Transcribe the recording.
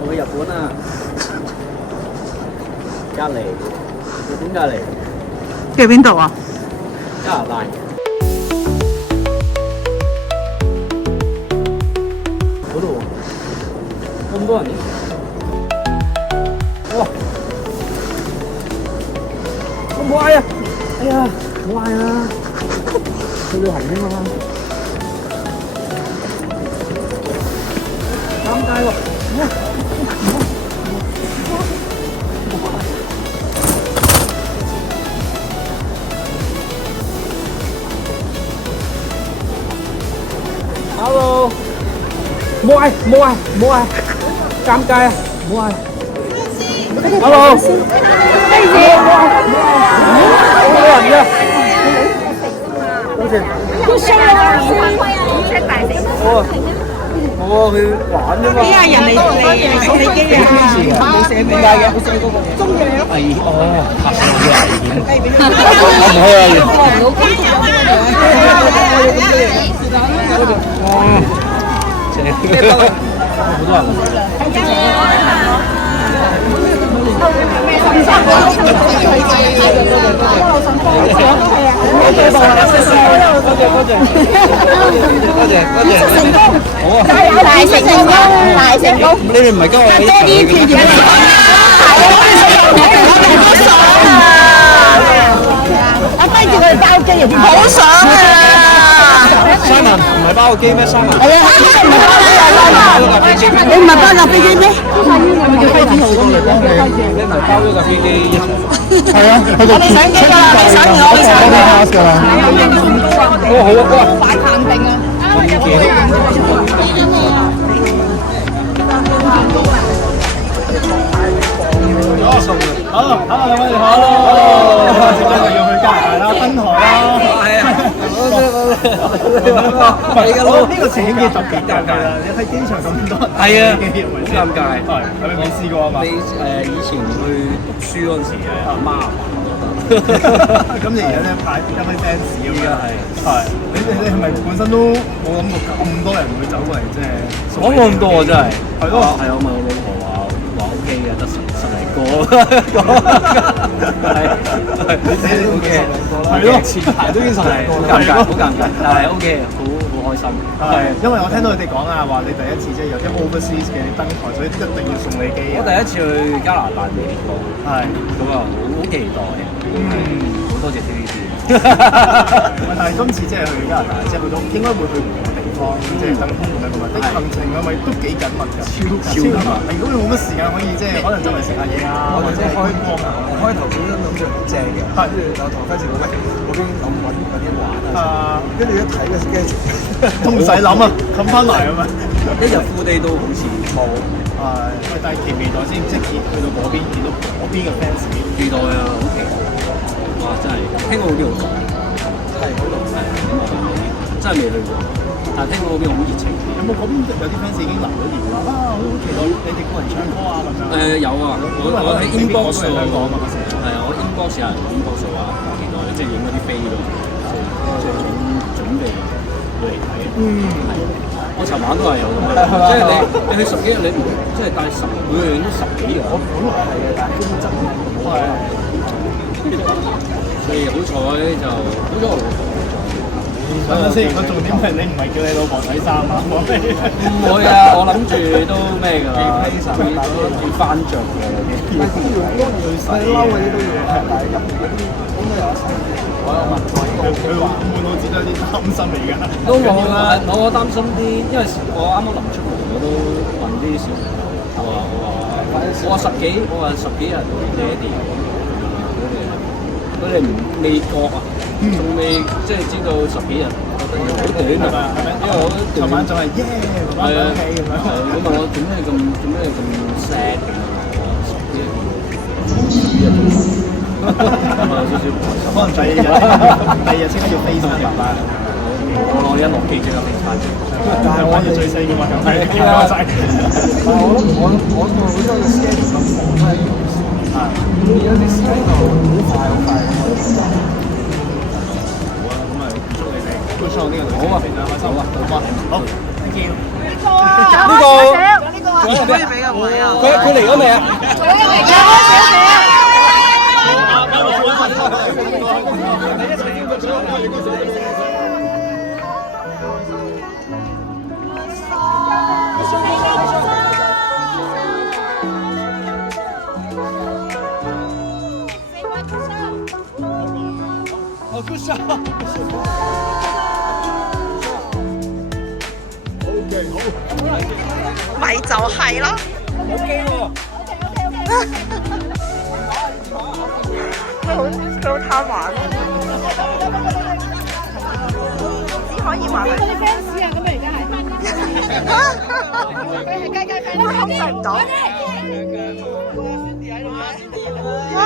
我去日本啊，隔離，日本隔離，嘅邊度啊？加拿大。嗰度咁多人嘅，哇！我冇嗌啊！哎呀，冇嗌啊！去旅行啫嘛，尷尬喎！Hello，冇嗌，冇嗌，冇嗌，尷尬啊，冇嗌。Hello，冇人嘅。多謝。要需要免費出大食。我去玩啫嘛。啲人嚟食飛機啊！冇寫名嘅，冇寫嗰個。中意你咯。係哦，嚇死我啦！我唔去啊！哇！成好多人。好啊！大成功，大成功！你哋唔係跟我一齊去嘅咩？我跟住佢哋包機啊！好爽啊Simon 唔係包個機咩？Simon 係啊，你唔係包架飛機咩？一齊包咗架飛機。係啊，佢哋上機㗎啦，你上完我上㗎啦。哦，好啊，好啊。擺限定啊！好兩位你好，即將就要去加拿大啦，登台啦，係啊。呢個情景特別尷尬啦！你喺機場咁多人，係啊，機係咪先？尷尬。係咪未試過啊嘛？你以前去讀書嗰陣時阿媽咁你而家咧派一批 fans 咁樣係你係咪本身都冇諗過咁多人會走過嚟即係？我冇咁多啊，真係。係咯，係我問我老婆話 OK 嘅，得十零個。係 OK。係咯，前排都已經十零個，好尷尬，好尷尬，但係 OK，好開心。係因為我聽到佢哋講啊，話你第一次即係有啲 overseas 嘅登台，所以一定要送你機。我第一次去加拿大未過，係咁啊好期待。好多謝 TVB。但係今次即係去加拿大，即係去到應該會去唔同嘅地方，即係登空咁樣噶嘛。啲行程係咪都幾緊密㗎？超緊密。如果你冇乜時間可以即係可能周圍食下嘢啊，或者開光啊。開頭本身諗住好正嘅，跟住有同跟住我喂嗰邊諗揾啲玩啊，跟住一睇個 schedule 都唔使諗啊，冚翻埋啊嘛。一日full day都好似冇。但係期唔期待先？即係去到嗰邊見到嗰邊嘅 fans 期待啊，好期待！哇，真係聽講嗰邊好凍，係好凍，係咁啊！真係未去過，但係聽講嗰邊好熱情。有冇嗰邊有啲 fans 已經留咗言話好期待你哋個人唱歌啊咁樣？有啊，我喺 inbox 度香港啊嘛，係啊，我 inbox 有人 inbox 話期待，即係影嗰啲飛咯，即係準備要嚟睇。係。我尋晚都係有咁樣，即係你去10幾日，你唔即係帶每樣都10幾樣。我本來係嘅，但係基本真係冇係。所以好彩就好彩我。等陣先，個重點係你唔係叫你老婆洗衫啊？唔會啊，我諗住都咩㗎啦，要翻著嘅嗰啲。但係都要洗褸嗰啲都要，但係入面嗰啲應該有得洗。我有問過，佢滿腦子都有啲擔心嚟㗎。都冇啊，我擔心啲，因為我啱啱臨出門我都問啲小朋友，我話10幾日爹哋，佢哋未覺啊，仲未即係知道10幾日，覺得好短啊，因為我尋晚仲係耶，係啊，咁問我點解咁 sad 嘅？我10幾日。有少少唔開心，可能第二日即刻要飛翻入啦。我一落機即刻飛翻。但係我要最細嘅嘛，係見到晒。我好多嘅 schedule 咁忙都係有啲時喺度好快咁。咁啊，祝你哋 good show 呢個好啊，開心啊，好 ，thank you。呢個可以俾個位啊！佢嚟咗未啊？哦，good show。OK， 好。咪就係咯。有機喎。佢好貪玩，只可以話佢。你 fans 啊，咁啊而家係。控制唔到。哇！